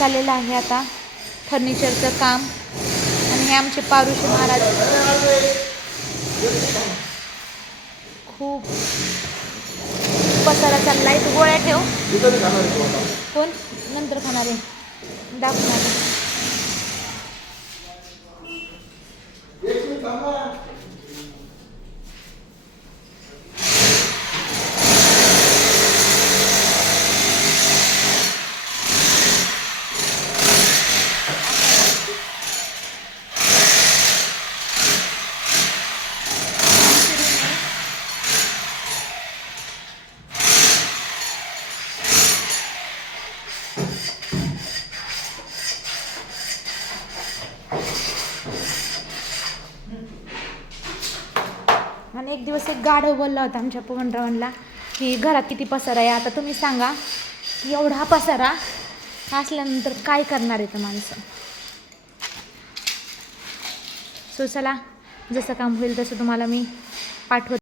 चाललेलं आहे आता. फर्निचरचं काम. आणि हे आमचे पारुशी महाराज. खूप पसारा चाललाय. तू गोळ्या ठेव. कोण? नंतर खाणार आहे. दाखवणार आणि एक दिवस एक गाढव बोलला होता आमच्या पवनरावांना की घरात किती पसारा आहे आता तुम्ही सांगा एवढा पसारा असल्यानंतर काय करणार आहे तर माणसं? सो चला जसं काम होईल तसं तुम्हाला मी पाठवत.